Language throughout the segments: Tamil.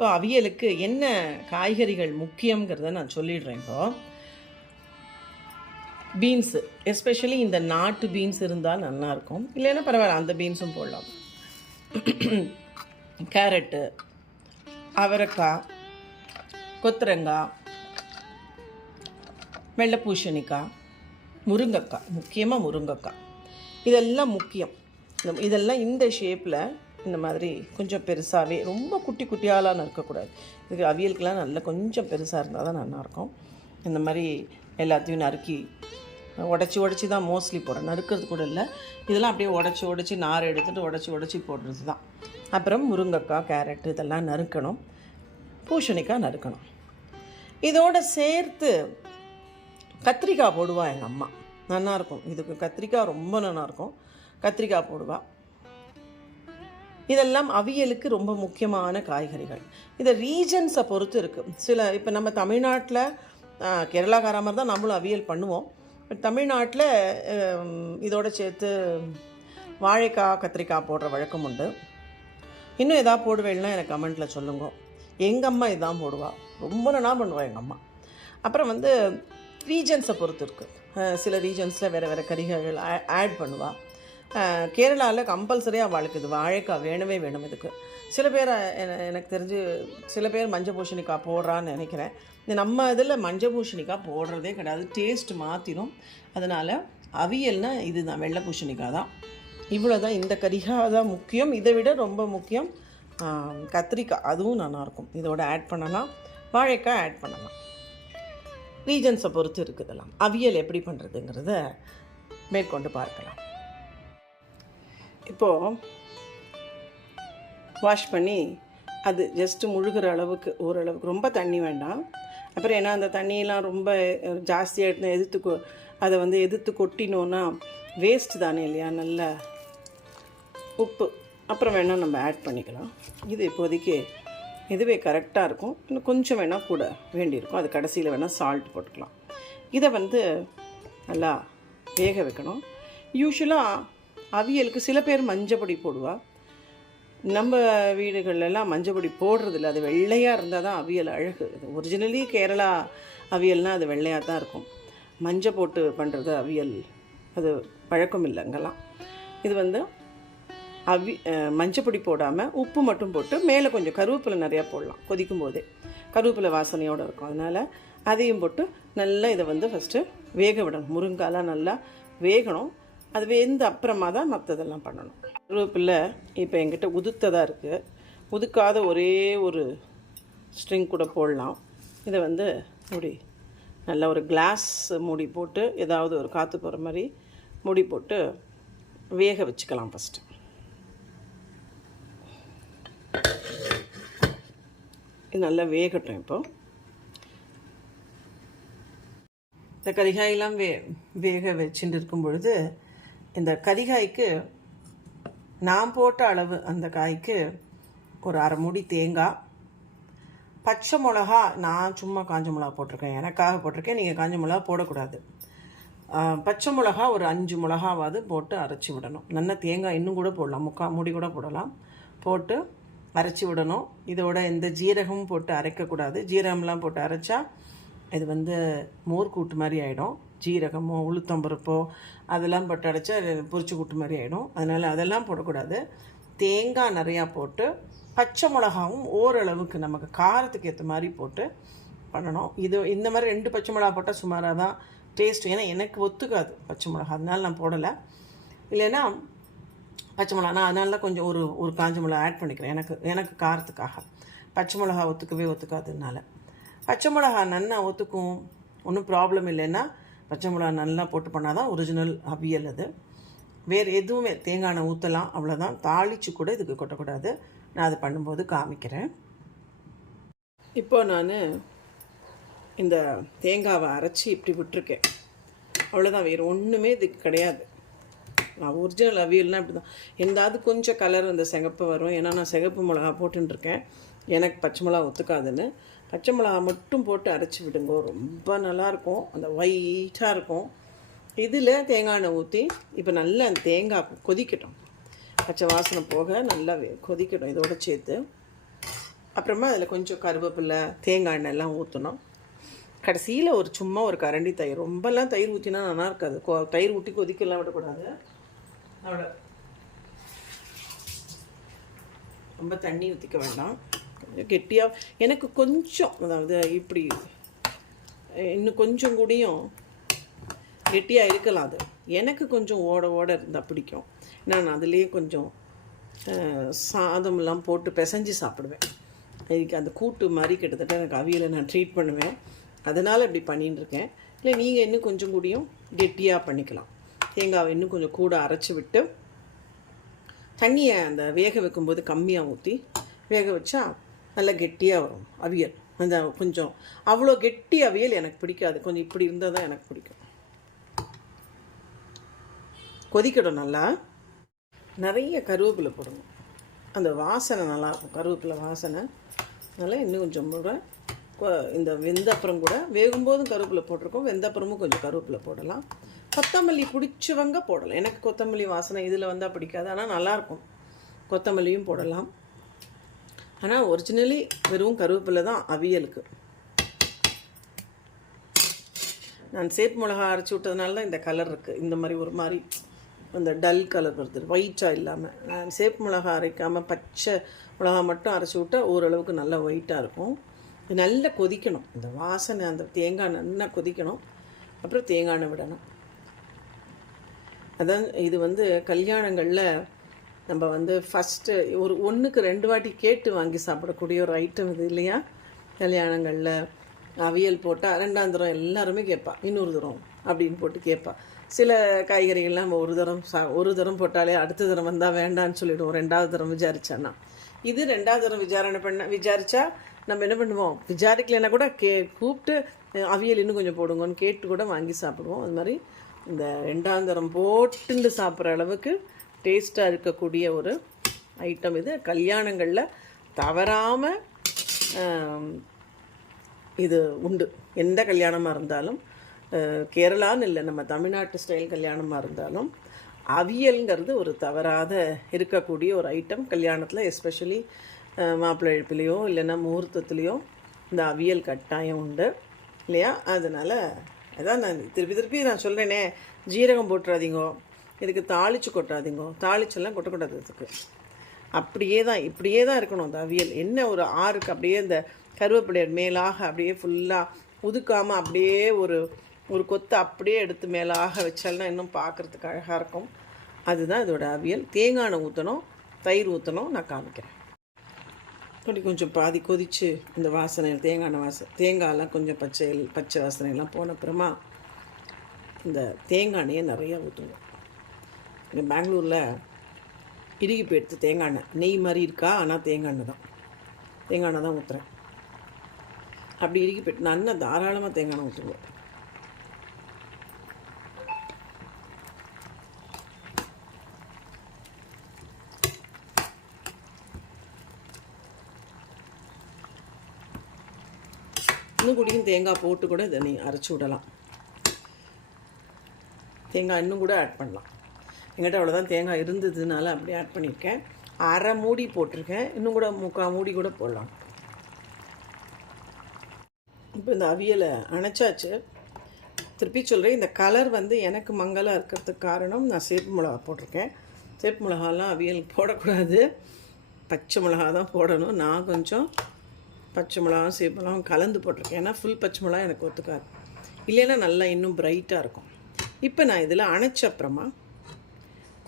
ஸோ அவியலுக்கு என்ன காய்கறிகள் முக்கியங்கிறத நான் சொல்லிடுறேன் இப்போ. பீன்ஸு எஸ்பெஷலி இந்த நாட்டு பீன்ஸ் இருந்தால் நல்லாயிருக்கும். இல்லைன்னா பரவாயில்ல அந்த பீன்ஸும் போடலாம். கேரட்டு அவரைக்காய் கொத்தரங்காய் வெள்ளை பூசணிக்காய் முருங்கைக்காய் முக்கியமாக முருங்கைக்காய். இதெல்லாம் முக்கியம். இதெல்லாம் இந்த ஷேப்பில் இந்த மாதிரி கொஞ்சம் பெருசாகவே ரொம்ப குட்டி குட்டியாலாம் நறுக்கக்கூடாது இதுக்கு அவியலுக்கெல்லாம் நல்லா கொஞ்சம் பெருசாக இருந்தால் தான் நல்லாயிருக்கும். இந்த மாதிரி எல்லாத்தையும் நறுக்கி உடச்சி உடச்சி தான் மோஸ்ட்லி போடுறேன். நறுக்கிறது கூட இல்லை. இதெல்லாம் அப்படியே உடச்சி உடச்சி நார் எடுத்துகிட்டு உடச்சி உடச்சி போடுறது தான். அப்புறம் முருங்கைக்காய் கேரட் இதெல்லாம் நறுக்கணும். பூசணிக்காய் நறுக்கணும். இதோடு சேர்த்து கத்திரிக்காய் போடுவாள் எங்கள் அம்மா. நல்லாயிருக்கும். இதுக்கு கத்திரிக்காய் ரொம்ப நல்லாயிருக்கும். கத்திரிக்காய் போடுவாள் இதெல்லாம் அவியலுக்கு ரொம்ப முக்கியமான காய்கறிகள். இதை ரீஜன்ஸை பொறுத்து இருக்குது சில இப்போ நம்ம தமிழ்நாட்டில் கேரளாக்கார மாதிரி தான் நம்மளும் அவியல் பண்ணுவோம். பட் தமிழ்நாட்டில் இதோட சேர்த்து வாழைக்காய் கத்திரிக்காய் போடுற வழக்கம் உண்டு. இன்னும் எதாவது போடுவேன்னா எனக்கு கமெண்ட்டில் சொல்லுங்க. எங்கள் அம்மா இதான் போடுவாள் ரொம்ப நல்லா பண்ணுவாள் எங்கள் அம்மா. அப்புறம் வந்து ரீஜன்ஸை பொறுத்து இருக்குது சில ரீஜன்ஸில் வேறு வேறு கறிகள் ஆட் பண்ணுவாள் கேரளாவில் கம்பல்சரியாக வாழ்க்குது இது வாழைக்காய் வேணவே வேணும் இதுக்கு. சில பேர் எனக்கு தெரிஞ்சு சில பேர் மஞ்சள் பூசணிக்காய் போடுறான்னு நினைக்கிறேன். இந்த நம்ம இதில் மஞ்சள் பூசணிக்காய் போடுறதே கிடையாது. டேஸ்ட் மாற்றிடும் அதனால் அவியல்னால் இது தான் வெள்ளை பூசணிக்காய் தான். இவ்வளோ தான் இந்த கறிகாய் தான் முக்கியம். இதை விட ரொம்ப முக்கியம் கத்திரிக்காய். அதுவும் நல்லாயிருக்கும். இதோட ஆட் பண்ணலாம். வாழைக்காய் ஆட் பண்ணலாம். ரீஜன்ஸை பொறுத்து இருக்குதெல்லாம் அவியல் எப்படி பண்ணுறதுங்கிறத மேற்கொண்டு பார்க்கலாம். இப்போது வாஷ் பண்ணி அது ஜஸ்ட்டு முழுகிற அளவுக்கு ஓரளவுக்கு. ரொம்ப தண்ணி வேண்டாம். அப்புறம் ஏன்னா அந்த தண்ணியெல்லாம் ரொம்ப ஜாஸ்தியாக எடுத்து எதிர்த்து கொ- அதை வந்து எதிர்த்து கொட்டினோன்னா வேஸ்ட் தானே இல்லையா? நல்ல உப்பு. அப்புறம் வேணால் நம்ம ஆட் பண்ணிக்கலாம். இது இப்போதைக்கு இதுவே கரெக்டாக இருக்கும். இன்னும் கொஞ்சம் வேணால் கூட வேண்டியிருக்கும். அது கடைசியில் வேணால் சால்ட் போட்டுக்கலாம். இதை வந்து நல்லா வேக வைக்கணும். யூஸ்வலாக அவியலுக்கு சில பேர் மஞ்சப்பொடி போடுவா. நம்ம வீடுகள்லாம் மஞ்சப்பொடி போடுறதில்ல. அது வெள்ளையாக இருந்தால் தான் அவியல் அழகு. ஒரிஜினலி கேரளா அவியல்னால் அது வெள்ளையாக தான் இருக்கும். மஞ்சள் போட்டு பண்ணுறது அவியல். அது பழக்கம் இல்லை அங்கெல்லாம். இது வந்து அவி மஞ்சப்பொடி போடாமல் உப்பு மட்டும் போட்டு மேலே கொஞ்சம் கருவேப்பிலை நிறையா போடலாம். கொதிக்கும் போதே. கருவேப்பிலை வாசனையோடு இருக்கும். அதனால் அதையும் போட்டு நல்லா இதை வந்து ஃபஸ்ட்டு வேக விடணும். முருங்காலாம் நல்லா வேகணும். அது வேந்து அப்புறமா தான் மற்றதெல்லாம் பண்ணணும். கருவேப்பிலை இப்போ எங்கிட்ட உதுத்ததாக இருக்குது உதுக்காத ஒரே ஒரு ஸ்ட்ரிங் கூட போடலாம். இதை வந்து மூடி நல்ல ஒரு கிளாஸ் மூடி போட்டு ஏதாவது ஒரு காற்று போகிற மாதிரி மூடி போட்டு வேக வச்சுக்கலாம் ஃபஸ்ட்டு இது நல்லா வேகட்டும் இப்போ. இந்த கரிகாயெல்லாம் வே வேக வச்சுட்டு இருக்கும் பொழுது இந்த கரிகாய்க்கு நான் போட்ட அளவு அந்த காய்க்கு ஒரு அரை மூடி தேங்காய் பச்சை மிளகா நான் சும்மா காஞ்ச மிளகா போட்டிருக்கேன். எனக்காக போட்டிருக்கேன். நீங்கள் காஞ்ச மிளகா போடக்கூடாது. பச்சை மிளகா ஒரு அஞ்சு மிளகாவாவது போட்டு அரைச்சி விடணும். நல்ல தேங்காய் இன்னும் கூட போடலாம். முக்கால் மூடி கூட போடலாம். போட்டு அரைச்சி விடணும். இதோட எந்த ஜீரகமும் போட்டு அரைக்கக்கூடாது. ஜீரகம்லாம் போட்டு அரைச்சா இது வந்து மோர் கூட்டு மாதிரி ஆகிடும் ஜீரகமோ உளுத்தம்பருப்போ அதெல்லாம் போட்டு அடைச்சா பொரிச்சு கூட்டு மாதிரி ஆகிடும் அதனால் அதெல்லாம் போடக்கூடாது. தேங்காய் நிறையா போட்டு பச்சை மிளகாவும் ஓரளவுக்கு நமக்கு காரத்துக்கு ஏற்ற மாதிரி போட்டு பண்ணணும். இது இந்த மாதிரி ரெண்டு பச்சை மிளகா போட்டால் சுமாராக தான் டேஸ்ட் ஏன்னா எனக்கு ஒத்துக்காது பச்சை மிளகா. அதனால நான் போடலை. இல்லைன்னா பச்சை மிளகா நான் அதனால தான் கொஞ்சம் ஒரு ஒரு காஞ்ச மிளகா ஆட் பண்ணிக்கிறேன். எனக்கு எனக்கு காரத்துக்காக. பச்சை மிளகா ஒத்துக்கவே ஒத்துக்காததுனால பச்சை மிளகா நல்லா ஒத்துக்கும். ஒன்றும் ப்ராப்ளம் இல்லைன்னா பச்சை மிளகா நல்லா போட்டு பண்ணால் தான் ஒரிஜினல் அவியல் அது. வேறு எதுவுமே தேங்காய் எண்ணெய் ஊற்றலாம் அவ்வளோதான் தாளித்து கூட இதுக்கு கொட்டக்கூடாது. நான் அது பண்ணும்போது காமிக்கிறேன். இப்போ நான் இந்த தேங்காவை அரைச்சி இப்படி விட்டுருக்கேன். அவ்வளோதான் வேறு ஒன்றுமே இதுக்கு கிடையாது. நான் ஒரிஜினல் அவியல்னால் இப்படி தான் எந்தாவது கொஞ்சம் கலர் அந்த சிகப்பு வரும். ஏன்னா நான் சிகப்பு மிளகா போட்டுருக்கேன் எனக்கு பச்சை மிளகா ஒத்துக்காதுன்னு. பச்சை மிளகா மட்டும் போட்டு அரைச்சி விடுங்க. ரொம்ப நல்லாயிருக்கும். அந்த ஒயிட்டாக இருக்கும். இதில் தேங்காய் எண்ணெய் ஊற்றி இப்போ நல்லா அந்த தேங்காய் கொதிக்கட்டும். பச்சை வாசனை போக நல்லா கொதிக்கட்டும் இதோட சேர்த்து. அப்புறமா அதில் கொஞ்சம் கருவேப்பிலை தேங்காய் எண்ணெய்லாம் ஊற்றணும் கடைசியில் ஒரு சும்மா ஒரு கரண்டி தயிர். ரொம்பலாம் தயிர் ஊற்றினா நல்லா இருக்காது கொ- தயிர் ஊற்றி கொதிக்கலாம் விடக்கூடாது. அவ்வளோ ரொம்ப தண்ணி ஊற்றிக்க வேண்டாம். கெட்டியாக எனக்கு கொஞ்சம் அதாவது இப்படி இன்னும் கொஞ்சம் கூடியும் கெட்டியாக இருக்கலாம் அது. எனக்கு கொஞ்சம் ஓட ஓட இருந்தால் பிடிக்கும். நான் அதுலேயே கொஞ்சம் சாதம்லாம் போட்டு பிசைஞ்சு சாப்பிடுவேன். இதுக்கு அந்த கூட்டு மாதிரி கிட்டத்தட்ட எனக்கு அவியலை நான் ட்ரீட் பண்ணுவேன். அதனால் இப்படி பண்ணின்னு இருக்கேன். இல்லை நீங்கள் இன்னும் கொஞ்சம் கூடியும் கெட்டியாக பண்ணிக்கலாம். தேங்காவை இன்னும் கொஞ்சம் கூட அரைச்சி விட்டு தண்ணியை அந்த வேக வைக்கும்போது கம்மியாக ஊற்றி வேக வச்சா நல்லா கெட்டியாக வரும் அவியல். அந்த கொஞ்சம் அவ்வளோ கெட்டி அவியல் எனக்கு பிடிக்காது. கொஞ்சம் இப்படி இருந்தால் தான் எனக்கு பிடிக்கும். கொதிக்கட்டும் நல்லா. நிறைய கருவேப்பிலை போடணும். அந்த வாசனை நல்லா இருக்கும். கருவேப்பிலை வாசனை. நல்லா இன்னும் கொஞ்சம் கூட கொ- இந்த வெந்தப்புறம் கூட. வேகும்போதும் கருவேப்பிலை போட்டிருக்கோம். வெந்தப்புறமும் கொஞ்சம் கருவேப்பிலை போடலாம். கொத்தமல்லி பிடிச்சவங்க போடலாம். எனக்கு கொத்தமல்லி வாசனை இதில் வந்தால் பிடிக்காது. ஆனால் நல்லாயிருக்கும் கொத்தமல்லியும் போடலாம். ஆனால் ஒரிஜினலி வெறும் கருவேப்பிலை தான் அவியலுக்கு. நான் சேப்பு மிளகா அரைச்சி விட்டதுனால தான் இந்த கலர் இருக்குது இந்த மாதிரி ஒரு மாதிரி அந்த டல் கலர் வருது. ஒயிட்டாக இல்லாமல் நான் சேப்பு மிளகா அரைக்காமல் பச்சை மிளகா மட்டும் அரைச்சி விட்டால் ஓரளவுக்கு நல்லா ஒயிட்டாக இருக்கும். இது நல்லா கொதிக்கணும். இந்த வாசனை அந்த தேங்காய் நல்லா கொதிக்கணும். அப்புறம் தேங்காய் விடணும். அதான் இது வந்து கல்யாணங்களில் நம்ம வந்து ஃபஸ்ட்டு ஒரு ஒன்றுக்கு ரெண்டு வாட்டி கேட்டு வாங்கி சாப்பிடக்கூடிய ஒரு ஐட்டம் இது இல்லையா? கல்யாணங்களில் அவியல் போட்டால் ரெண்டாம் தரம் எல்லாருமே கேட்பா இன்னொரு தரம் அப்படின்னு போட்டு கேட்பா. சில காய்கறிகள்லாம் நம்ம ஒரு தரம் சா ஒரு தரம் போட்டாலே அடுத்த தரம் வந்தால் வேண்டான்னு சொல்லிடுவோம் ரெண்டாவது தரம் விசாரிச்சான்னா. இது ரெண்டாவது தரம் விசாரணை பண்ண விசாரிச்சா நம்ம என்ன பண்ணுவோம்? விசாரிக்கலைன்னா கூட கே கூப்பிட்டு அவியல் இன்னும் கொஞ்சம் போடுங்கன்னு கேட்டு கூட வாங்கி சாப்பிடுவோம். அது மாதிரி இந்த ரெண்டாம் தரம் போட்டுண்டு சாப்பிட்ற அளவுக்கு டேஸ்ட்டாக இருக்கக்கூடிய ஒரு ஐட்டம் இது. கல்யாணங்களில் தவறாமல் இது உண்டு. எந்த கல்யாணமாக இருந்தாலும் கேரளான்னு இல்லை நம்ம தமிழ்நாட்டு ஸ்டைல் கல்யாணமாக இருந்தாலும் அவியல்ங்கிறது ஒரு தவறாத இருக்கக்கூடிய ஒரு ஐட்டம். கல்யாணத்தில் எஸ்பெஷலி மாப்பிள்ளை இழுப்புலையோ இல்லைன்னா முகூர்த்தத்துலேயோ இந்த அவியல் கட்டாயம் உண்டு. இல்லையா? அதனால் அதான் நான் திருப்பி திருப்பி நான் சொல்கிறேனே ஜீரகம் போட்டுறாதீங்கோ. இதுக்கு தாளிச்சு கொட்டாதீங்க. தாளிச்செல்லாம் கொட்டக்கூடாது இதுக்கு. அப்படியே தான் இப்படியே தான் இருக்கணும் அந்த அவியல். என்ன ஒரு ஆறுக்கு அப்படியே இந்த கருவேப்பிலையர் மேலாக அப்படியே ஃபுல்லாக உதுக்காமல் அப்படியே ஒரு ஒரு கொத்து அப்படியே எடுத்து மேலாக வச்சால்னா இன்னும் பார்க்குறதுக்கு அழகாக இருக்கும். அதுதான் இதோட அவியல். தேங்காய் எண்ணெய் ஊற்றணும் தயிர் ஊற்றணும் நான் காமிக்கிறேன். அப்படி கொஞ்சம் பாதி கொதித்து இந்த வாசனை தேங்காய் எண்ணெய் வாசனை தேங்காயெல்லாம் கொஞ்சம் பச்சை பச்சை வாசனையெல்லாம் போன அப்புறமா இந்த தேங்காய் எண்ணெயை நிறையா ஊற்றுவோம் எனக்கு பெங்களூரில் இறுகி போயிடுத்து தேங்காய் எண்ணெய். நெய் மாதிரி இருக்கா? ஆனால் தேங்காய் எண்ணெய் தான். தேங்காய் எண்ணெய் தான் ஊற்றுறேன் அப்படி இறுகி போயிட்டு நல்லா தாராளமாக தேங்காய் எண்ணெய் ஊற்றுவோம் இன்னும் கூடியும் தேங்காய் போட்டு கூட இதை நீ அரைச்சி விடலாம். தேங்காய் இன்னும் கூட ஆட் பண்ணலாம். எங்கிட்ட அவ்வளோதான் தேங்காய் இருந்ததுனால அப்படி ஆட் பண்ணியிருக்கேன். அரை மூடி போட்டிருக்கேன். இன்னும் கூட முக்கால் மூடி கூட போடலாம். இப்போ இந்த அவியலை அணைச்சாச்சு. திருப்பி சொல்கிறேன் இந்த கலர் வந்து எனக்கு மங்கலாக இருக்கிறதுக்கு காரணம் நான் சேப்பு மிளகா போட்டிருக்கேன். சேப்பு மிளகாலாம் அவியலுக்கு போடக்கூடாது. பச்சை மிளகா தான் போடணும். நான் கொஞ்சம் பச்சை மிளகாவும் சேப்பு மிளகாவும் கலந்து போட்டிருக்கேன். ஏன்னா ஃபுல் பச்சை மிளகா எனக்கு ஒத்துக்காது. இல்லைன்னா நல்லா இன்னும் பிரைட்டாக இருக்கும். இப்போ நான் இதில் அணைச்ச அப்புறமா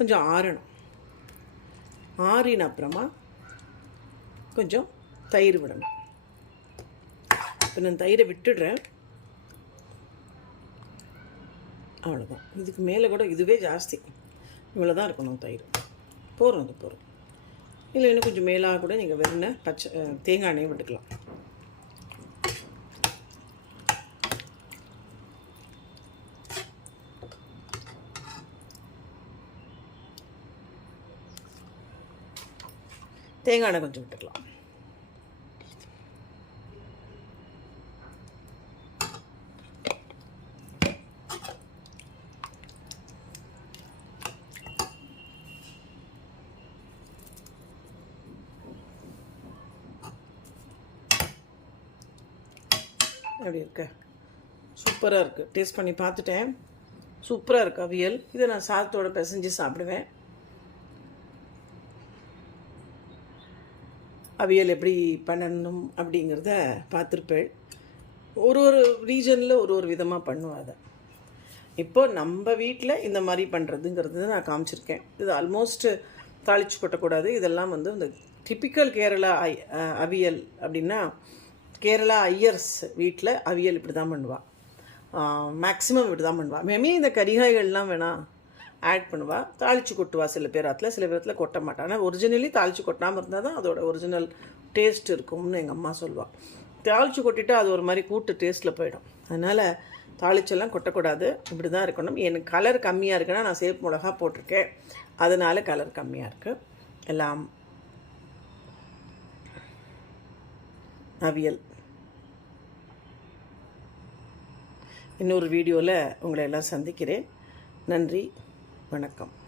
கொஞ்சம் ஆறணும். ஆறின அப்புறமா கொஞ்சம் தயிர் விடணும். இப்போ நான் தயிரை விட்டுடுறேன். அவ்வளோதான் இதுக்கு மேலே கூட இதுவே ஜாஸ்தி. இவ்வளோ தான் இருக்கணும் தயிர். போகிறோம் அது போகிறோம் இல்லை இன்னும் கொஞ்சம் மேலாக கூட நீங்கள் வெறும் பச்சை தேங்காய் எண்ணெயை விட்டுக்கலாம். தேங்காய் எண்ணெய் கொஞ்சம் விட்டுக்கலாம். எப்படி இருக்கு? சூப்பராக இருக்குது டேஸ்ட் பண்ணி பார்த்துட்டேன். சூப்பராக இருக்குது அவியல். இதை நான் சாதத்தோடு பிசைஞ்சு சாப்பிடுவேன். அவியல் எப்படி பண்ணணும் அப்படிங்கிறத பார்த்துருப்பேன் ஒரு ஒரு ரீஜனில் ஒரு ஒரு விதமாக பண்ணுவேன் அதை. இப்போ நம்ம வீட்டில் இந்த மாதிரி பண்ணுறதுங்கிறது நான் காமிச்சிருக்கேன். இது ஆல்மோஸ்ட் தாளிச்சு கொட்டக்கூடாது இதெல்லாம் வந்து இந்த டிப்பிக்கல் கேரளா ஐ அவியல் அப்படின்னா கேரளா ஐயர்ஸ் வீட்டில் அவியல் இப்படி தான் பண்ணுவாள் மேக்ஸிமம் இப்படி தான் பண்ணுவாள் மேமே இந்த கரிகாய்கள்லாம் வேணால் ஆட் பண்ணுவா. தாளிச்சு கொட்டுவா சில பேர் அதில் சில பேரத்தில் கொட்ட மாட்டா. ஆனால் ஒரிஜினலி தாளிச்சு கொட்டாமல் இருந்தால் தான் அதோட ஒரிஜினல் டேஸ்ட் இருக்கும்னு எங்கள் அம்மா சொல்லுவாள் தாளிச்சு கொட்டிட்டு அது ஒரு மாதிரி கூட்டு டேஸ்ட்டில் போயிடும். அதனால் தாளிச்செல்லாம் கொட்டக்கூடாது. இப்படி தான் இருக்கணும். எனக்கு கலர் கம்மியாக இருக்குன்னா நான் சேப்பு மிளகா போட்டிருக்கேன். அதனால் கலர் கம்மியாக இருக்குது எல்லாம் அவியல் இன்னொரு வீடியோவில் உங்களை எல்லாம் சந்திக்கிறேன். நன்றி. வணக்கம்.